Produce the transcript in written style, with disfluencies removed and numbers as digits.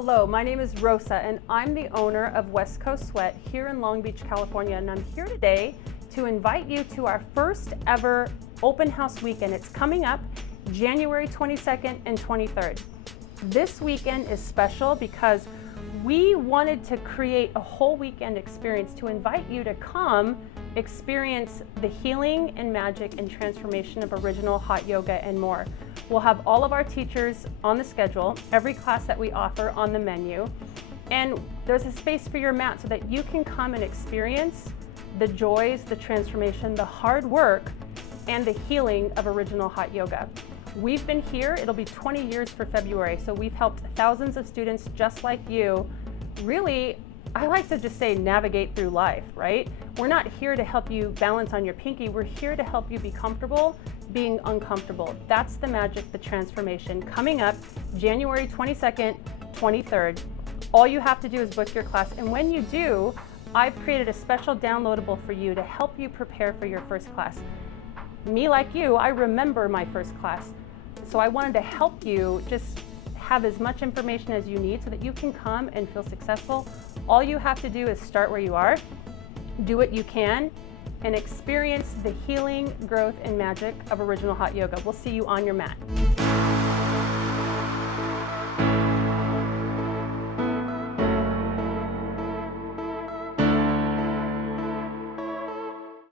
Hello, my name is Rosa and I'm the owner of West Coast Sweat here in Long Beach, California, and I'm here today to invite you to our first ever open house weekend. It's coming up January 22nd and 23rd. This weekend is special because we wanted to create a whole weekend experience to invite you to come experience the healing and magic and transformation of original hot yoga and more. We'll have all of our teachers on the schedule, every class that we offer on the menu, and there's a space for your mat so that you can come and experience the joys, the transformation, the hard work, and the healing of original hot yoga. We've been here, it'll be 20 years for February, so we've helped thousands of students just like you really, I like to just say, navigate through life, right? We're not here to help you balance on your pinky, we're here to help you be comfortable being uncomfortable. That's the magic, the transformation. Coming up January 22nd, 23rd. All you have to do is book your class, and when you do, I've created a special downloadable for you to help you prepare for your first class. Me, like you, I remember my first class, so I wanted to help you just have as much information as you need so that you can come and feel successful. All you have to do is start where you are, do what you can, and experience the healing, growth, and magic of original hot yoga. We'll see you on your mat.